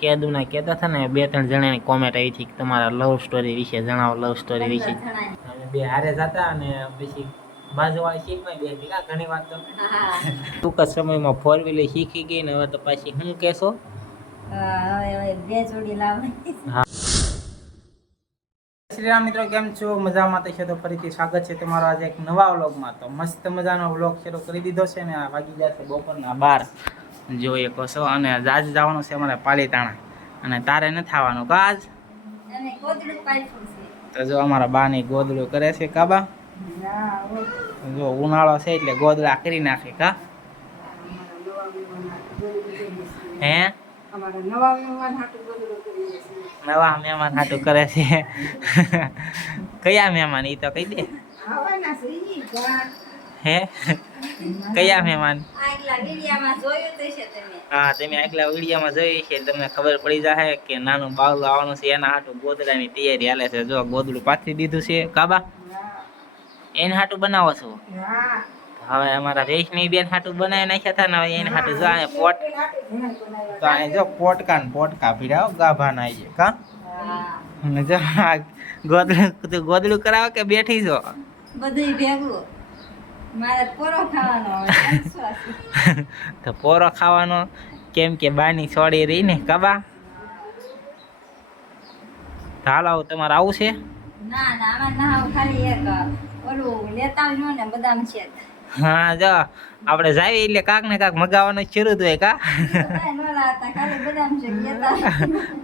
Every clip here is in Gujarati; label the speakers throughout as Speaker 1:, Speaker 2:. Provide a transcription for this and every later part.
Speaker 1: કેદુના કહેતા હતા ને બે ત્રણ જણાની કોમેન્ટ આવી હતી કે તમારા લવ સ્ટોરી વિશે જણાવો લવ સ્ટોરી વિશે. બે હારે જતા અને પછી બાજુવાળી શીખમાં બે હતી ઘણી વાત તો. ટૂંક સમયમાં ફોર વ્હીલર શીખી ગઈ ને હવે તો પાછી શું કહેશો?
Speaker 2: બે જોડી લાવવાની.
Speaker 1: મિત્રો કેમ છો? મજામાં તો છે તો ફરીથી સ્વાગત છે તમારો આજે એક નવા વ્લોગમાં. તો મસ્ત મજાનો વ્લોગ શરૂ કરી દીધો છે ને આ વાગી જશે બપોરના બાર. જોઈએ કહો છો અને આજ જવાનું છે અમારે પાલીતાણા. અને તારે ન થવાનું કા આજ? તો જો અમારા બાની ગોદડું કરે છે કાબા જો ઉનાળો છે એટલે ગોદડા કરી નાખે કા? હે?
Speaker 2: નવા મહેમાન હાટુ કરી
Speaker 1: છે. કયા મહેમાન એ તો કહી દે. હે? કયા મહેમાન? હા તમે આગલા વિડીયોમાં જોઈ છે તમને ખબર પડી જશે કે નાનું બાવલું આવવાનું છે એના હાટું ગોદડાની તૈયારી હાલે છે. જો ગોદડું પાથરી દીધું છે. કાબા? એને હાટું બનાવો છો? હવે અમારા રેશમી બેન હાટું બનાવી નાખ્યા હતા ને હવે એને હાટું જો અહીંયા પોટ તો અહીંયા જો પોટકા ને પોટકા ભીડાવો ગાભા ના આવી કા? જો ગોદડું ગોદડું કરાવો કે બેઠી છો
Speaker 2: બધું ભેગું.
Speaker 1: તો પોરો ખાવાનો કેમ કે બાની છોડી રહી ને કબા હાલ આવું તમારે આવું છે હા જો આપણે જાવી એટલે કાક ને કાક મગાવવાનું શરૂ હોય કા.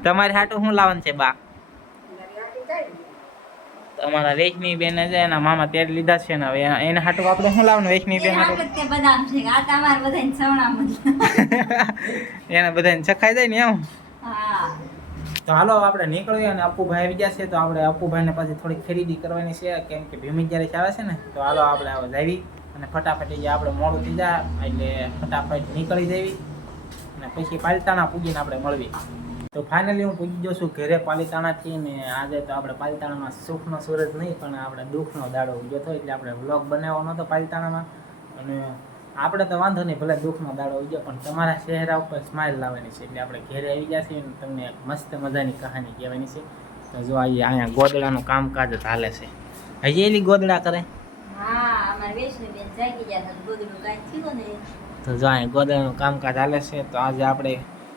Speaker 1: તમારી હાટું શું લાવવાનું છે બા તમારા રેશમી બેન છે એના મામા તેલ લીધા છે ને હવે એના- હાટું આપણે શું લાવવાનું? રેશમી બેન. એને બધાને ચખાઈ જાય ને એમ? તો હાલો આપણે નીકળીએ અને અપુભાઈ આવી ગયા છે તો આપણે અપુભાઈને પાછી થોડીક ખરીદી કરવાની છે કેમ કે ભીમી જ્યારે આવે છે ને તો હાલો આપણે હવે જાવી અને ફટાફટ જે આપણે મોડું થઈ જાય એટલે ફટાફટ નીકળી જવી અને પછી પાલતાના પૂજીને આપણે મળવી. તો ફાઇનલી હું પૂછી જઉં છું ઘરે પાલિતાણાથી ને આજે તો આપણે પાલિતાણામાં સુખનો સૂરજ નહીં પણ આપણે દુઃખનો દાડો ઉગ્યો હતો એટલે આપણે વ્લોગ બનાવવાનો હતો પાલિતાણામાં. અને આપણે તો વાંધો નહીં ભલે દુઃખનો દાડો ઉગ્યો પણ તમારા ચહેરા ઉપર સ્માઇલ લાવવાની છે. એટલે આપણે ઘરે આવી ગયા છીએ અને તમને એક મસ્ત મજાની કહાની કહેવાની છે. તો જો આજે અહીંયા ગોદડાનું કામકાજ જ હાલે છે. હજી એલી ગોદડા કરે? તો જો અહીંયા ગોદડાનું કામકાજ હાલે છે તો આજે આપણે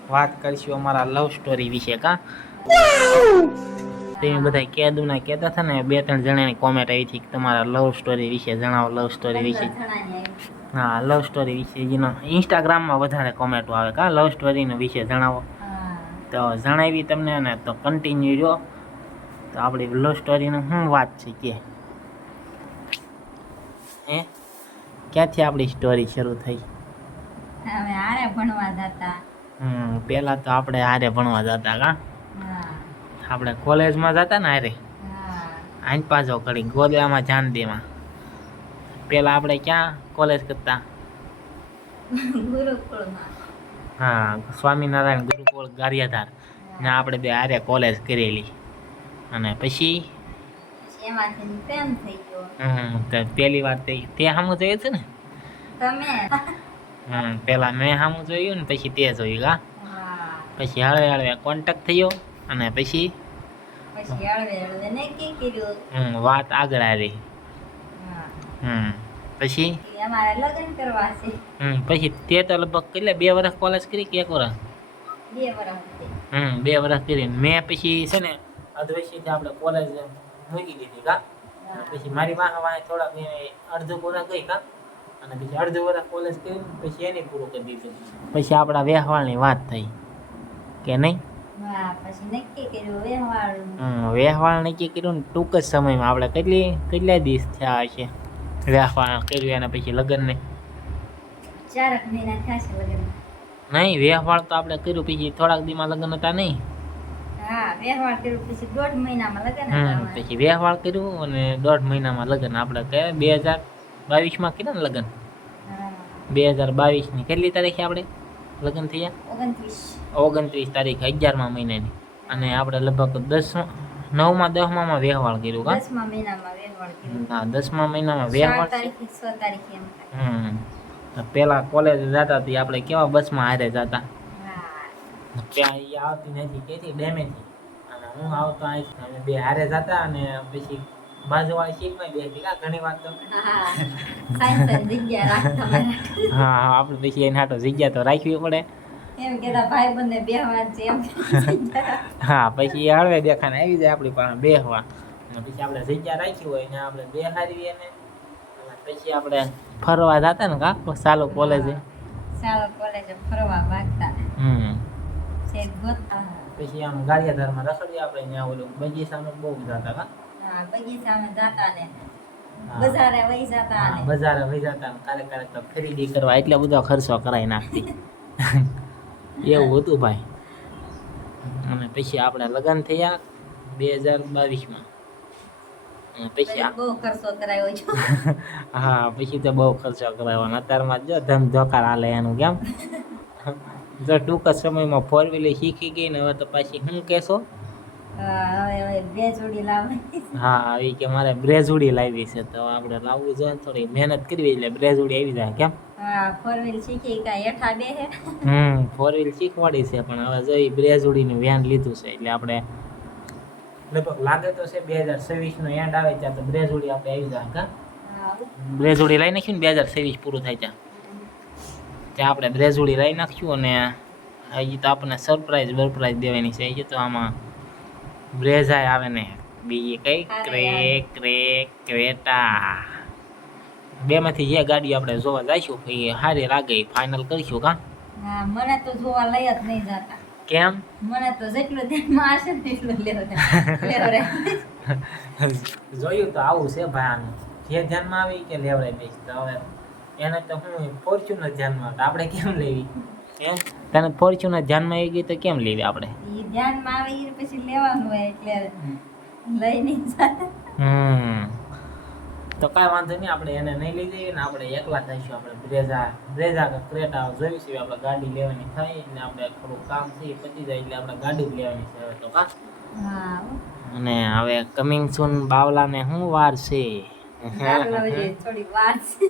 Speaker 1: વાત કરીશું અમારા લવ સ્ટોરી વિશે કા? તમે બધા કેદુના કહેતા હતા ને બે ત્રણ જણાની કોમેન્ટ આવી હતી કે તમારા લવ સ્ટોરી વિશે જણાવો લવ સ્ટોરી વિશે. હા લવ સ્ટોરી વિશે જેનો ઇન્સ્ટાગ્રામમાં વધારે કોમેન્ટો આવે કા? લવ સ્ટોરીનો વિશે જણાવો. તો જણાવી તમને ને તો કન્ટિન્યુ રહ્યો તો આપણી લવ સ્ટોરીનો શું વાત છે કે? હે? ક્યાંથી આપણી સ્ટોરી શરૂ થઈ?
Speaker 2: હવે હારે ભણવા જતા.
Speaker 1: હમ પહેલાં તો આપણે હારે ભણવા જતા કા? આપણે કોલેજમાં જતા ને હારે? આઈન પાછો કરી ગોદડામાં જાનદીમાં પહેલાં આપણે ક્યાં કોલેજ કરતા? હા સ્વામિનારાયણ ગુરુકુળ ગારિયાધાર. ને આપણે બે હારે કોલેજ કરેલી. અને પછી?
Speaker 2: એમાંથી પ્રેમ થઈ ગયો.
Speaker 1: હમ, પહેલી વાર તે સામું જોયું છે ને?
Speaker 2: તમે?
Speaker 1: હમ પહેલાં મેં સામું જોયું ને પછી તે જોયું કા
Speaker 2: હા.
Speaker 1: પછી હળવે હળવે કોન્ટેક્ટ થયો અને પછી હમ વાત આગળ આવી. હમ પછી?
Speaker 2: લગ્ન કરવા છે.
Speaker 1: હમ પછી તે તો લગભગ કેટલા બે વર્ષ કોલેજ કરી કે એક વર્ષ
Speaker 2: બે વર્ષથી
Speaker 1: હમ બે વર્ષ કરી. મેં પછી છે ને અધવૈસીથી આપણે કોલેજ મૂકી દીધી કા પછી મારી વાહ વાહ થોડાક અડધું પૂરા ગઈ કા અને પછી અડધો વર્ષ કોલેજ કરી પછી એને પૂરું કરી દીધું. પછી આપણા વ્યવહારની વાત થઈ. કે નહીં?
Speaker 2: હા નક્કી કર્યું
Speaker 1: વ્યવહાર નક્કી કર્યું ને ટૂંક જ સમયમાં આપણે કેટલી કેટલા દિવસ થયા હશે વ્યવહાર કર્યું એના પછી લગ્નને? નહીં વ્યવહાર તો આપણે કર્યું પછી થોડાક દીમાં લગ્ન હતા નહીં?
Speaker 2: પછી દોઢ મહિનામાં લગ્ન
Speaker 1: હમ પછી વ્યવહાર કર્યું અને દોઢ મહિનામાં લગ્ન. આપણે બે હજાર બાવીસમાં કેટલા ને લગ્ન? બે હજાર બાવીસની કેટલી તારીખે આપણે લગ્ન થયા?
Speaker 2: ઓગણત્રીસ.
Speaker 1: તારીખ અગિયારમા મહિનાની. અને આપણે લગભગ દસ નવમાં દસમામાં વ્યવહાર કર્યું કા? હા દસમા મહિનામાં વ્યવહાર હમ. પેલા કોલેજ જતા હતી આપણે કેવા બસમાં હારે જતા? ત્યાં આવતી નથી કેથી ડેમેજ અને હું આવતો અહીં અમે બે હારે જતા અને પછી બાજુવાળી સીટમાં બેસી કા ઘણી વાર તો.
Speaker 2: હા
Speaker 1: આપણે પછી એને હાટો જગ્યા તો રાખવી પડે.
Speaker 2: એમ કેતા ભાઈ બંને બેહવા છે એમ
Speaker 1: હા પછી એ હળવે દેખાને આવી જાય આપણી પાસે બેહવા. અને પછી આપણે જગ્યા રાખી હોય ને આપણે બેહારીએ ને પછી આપણે ફરવા જતા ને કા? સાલો કોલેજે.
Speaker 2: સાલો કોલેજે ફરવા માંગતા
Speaker 1: હમ. પછી આમ ગાડિયાધારમાં રખડીએ આપણે ત્યાં ઓલું બગીચામાં બહુ જતા કા?
Speaker 2: હા બગીચામાં જાતા ને બજારે વહી જાતા ને.
Speaker 1: બજારે વહી જતા ને ક્યારેક ક્યારેક તો ખરીદી કરવા એટલો બધો ખર્ચો નાખતી એવું હતું ભાઈ. અને પછી આપણે લગ્ન થયા બે હજાર બાવીસમાં. પછી
Speaker 2: પછી બહુ ખર્ચો કરાયો છો.
Speaker 1: હા પછી તો બહુ ખર્ચો કરાવવાનો અત્યારમાં જો ધમ ધોકાર હાલે એનું કેમ? જો ટૂંક સમયમાં ફોર વ્હીલર શીખી ગઈ ને હવે તો પાછી શું કહેશો?
Speaker 2: લાવવાની
Speaker 1: હા કે મારે બ્રેઝુડી લાવી છે તો આપણે લાવવું જોઈએ થોડી મહેનત કરવી એટલે બ્રેઝુડી આવી જાય કેમ?
Speaker 2: હા ફોર વ્હીલ શીખી કા હેઠા બે હે.
Speaker 1: હમ ફોર વ્હીલ શીખવાડી છે પણ હવે જો એ બ્રેઝુડીનું વેન લીધું છે એટલે આપણે લગભગ લાગે તો છે બે હજાર છવ્વીસનો એન્ડ આવે ત્યાં તો બ્રેઝુડી આપણે આવી જાય કા? બ્રેઝુડી લઈ નાખ્યું ને બે હજાર છવ્વીસ પૂરું થાય ત્યાં. ત્યાં આપણે બ્રેઝુડી લઈ નાખ્યું અને હજી તો આપણને સરપ્રાઈઝ બરપ્રાઈઝ દેવાની છે તો આમાં બ્રેઝાય આવે ને. બીજી કઈ? Crack crack Creta. બેમાંથી જે ગાડી આપણે જોવા જઈશું એ સારી લાગે ફાઇનલ કરીશું કા?
Speaker 2: મને તો જોવા લઈ જ નહીં જતા.
Speaker 1: કેમ?
Speaker 2: મને તો જેટલું ધ્યાનમાં હશે તેટલું લેવડાવે.
Speaker 1: જોયું તો આવું છે ભાઈ આનું જે ધ્યાનમાં આવી કે લેવડાય બેસ. તો હવે એને તો હું ફોર્ચ્યુનર ધ્યાનમાં આપણે કેમ લેવી? તને ફોર્ચ્યુનર ધ્યાનમાં આવી ગઈ તો કેમ લેવી આપણે?
Speaker 2: ધ્યાનમાં આવે એ પછી લેવાનું હોય એટલે લઈ નહીં
Speaker 1: હમ. તો કાંઈ વાંધો નહીં આપણે એને નહીં લઈ જઈએ ને આપણે એકલા થઈશું આપણે બ્રેઝા બ્રેઝા કે ક્રેટા જોઈશું આપણે ગાડી લેવાની થાય ને આપણે થોડું કામ થઈ પતી જાય એટલે આપણે ગાડી જ લેવાની છે હવે તો કા અને હવે કમિંગ સુન બાવલાને શું વાર છે?
Speaker 2: થોડીક વાર છે.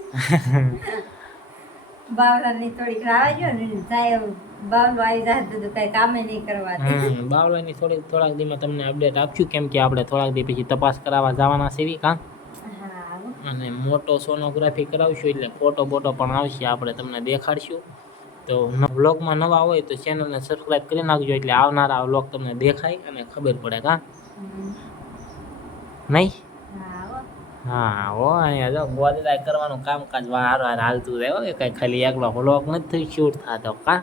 Speaker 2: બાવલાની થોડીક રાહ જો ને જાય બાવલું આવી જાય તો તો કઈ કામે નહીં કરવા
Speaker 1: હમ બાવલાની થોડી થોડાક દીમાં તમને અપડેટ આપશું કેમ કે આપણે થોડાક દી પછી તપાસ કરાવવા જવાના છે એવી કાં? અને મોટો સોનોગ્રાફી કરાવશું એટલે ફોટો બોટો પણ આવશે આપણે તમને દેખાડશું. તો વ્લોગમાં નવા હોય તો ચેનલને સબસ્ક્રાઈબ કરી નાખજો એટલે આવનારા વ્લોગ તમને દેખાય અને ખબર પડે કાં. નહીં?
Speaker 2: હા. હો.
Speaker 1: અહીંયા જો કરવાનું કામકાજ હાર હાર હાલતું રહે હો કાંઈ ખાલી એકલો વ્લોગ નથી શૂટ થતો કાં?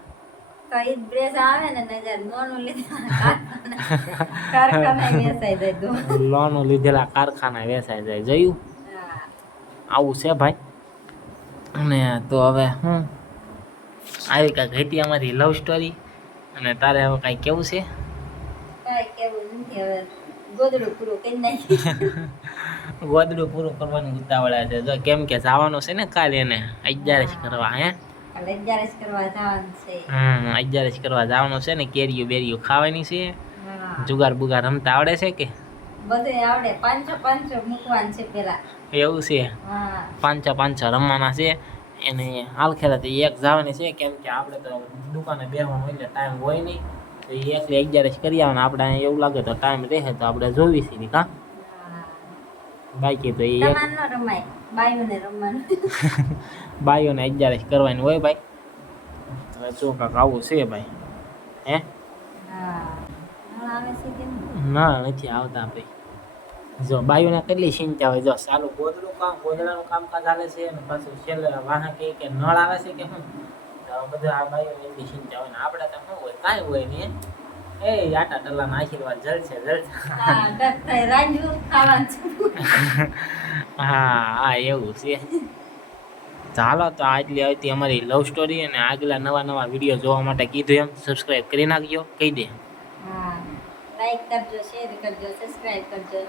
Speaker 2: તો ઈ જ આવે ને નજર નોનું લીધા વેચાઈ જાય તો.
Speaker 1: લોનું લીધેલા કારખાના વેચાઈ જાય. જોયું? આવું છે ભાઈ. અને તો હવે હું આવી કાંઈક હતી અમારી લવ સ્ટોરી અને તારે હવે કાંઈ કેવું છે?
Speaker 2: કાંઈ કેવું નથી હવે. ગોદડું પૂરું કરી
Speaker 1: ગોદડું પૂરું કરવાનું ઉતાવળા છે. જો કેમ કે જવાનું છે ને કાલે એને અગિયારસ કરવા હે?
Speaker 2: અગિયારસ કરવા જવાનું છે.
Speaker 1: હમ અગિયારસ કરવા જવાનું છે ને કેરીઓ બેરીઓ ખાવાની છે. જુગાર બુગાર રમતા આવડે છે કે?
Speaker 2: બધું આવડે. પાંચો પાંચો મૂકવાનું છે પેલા.
Speaker 1: એવું છે?
Speaker 2: પાંચો
Speaker 1: પાંચસો રમવાના છે. એને હાલ ખેલાતી એક જવાની છે કેમ કે આપણે તો દુકાને બેસવાનું એટલે ટાઈમ હોય નહીં તો એક અગિયારસ કરી આવવાના આપણે એવું લાગે તો ટાઈમ રહે તો આપણે જોવી છીએ કાં. બાકી તો એ
Speaker 2: રમાય બાયુને રમવાનું.
Speaker 1: અગિયારસ કરવાની હોય ભાઈ. હવે જો કાંક આવું છે ભાઈ. હે? ના નથી આવતા ભાઈ. જો બાયોને કેટલી ચિંતા હોય જો સારું ગોદડું કામ ગોદડાનું કામકાજ ચાલે છે અને પાછું છેલ્લે વાહન કે કે નળ આવે છે કે શું? બધા આ બાઈઓને એટલી ચિંતા હોય ને આપણે તો શું હોય કાંઈ હોય નહીં એ આટા ટલ્લાના આશીર્વાદ જલશે જલશે
Speaker 2: હા ડક થાય રાંધ્યું ખાવાનું છે
Speaker 1: હા હા એવું છે. ચાલો તો આટલી આવતી અમારી લવ સ્ટોરી અને આગલા નવા નવા વીડિયો જોવા માટે કીધું એમ. સબસ્ક્રાઇબ કરી નાખજો કહી દે.
Speaker 2: હા લાઈક કરજો શેર કરજો સબસ્ક્રાઇબ કરજો.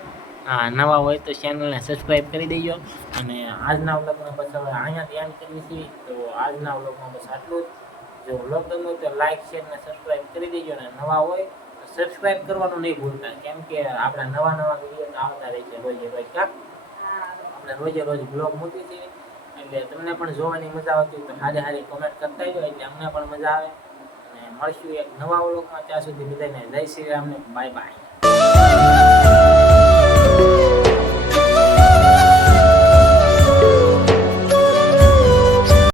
Speaker 1: હા નવા હોય તો ચેનલને સબસ્ક્રાઇબ કરી દેજો. અને આજના વ્લોગમાં બસ હવે અહીંયા ધ્યાન કરવી છે તો આજના વ્લોગમાં બસ આટલું જ. જો વ્લોગ ગમ્યો તો લાઈક શેર ને સબસ્ક્રાઇબ કરી દેજો અને નવા હોય તો સબસ્ક્રાઇબ કરવાનું નહીં ભૂલતા. કેમ કે આપણા નવા નવા વીડિયો આવતા રહે છે રોજે રોજ. કાં?
Speaker 2: હા
Speaker 1: આપણે રોજે રોજ બ્લોગ મૂકી છીએ એટલે તમને પણ જોવાની મજા આવતી હોય તો હારે સારી કોમેન્ટ કરતા હોય એટલે અમને પણ મજા આવે. અને મળશું એક નવા વ્લોગમાં ત્યાં સુધી બધાને જય શ્રી રામ ને બાય બાય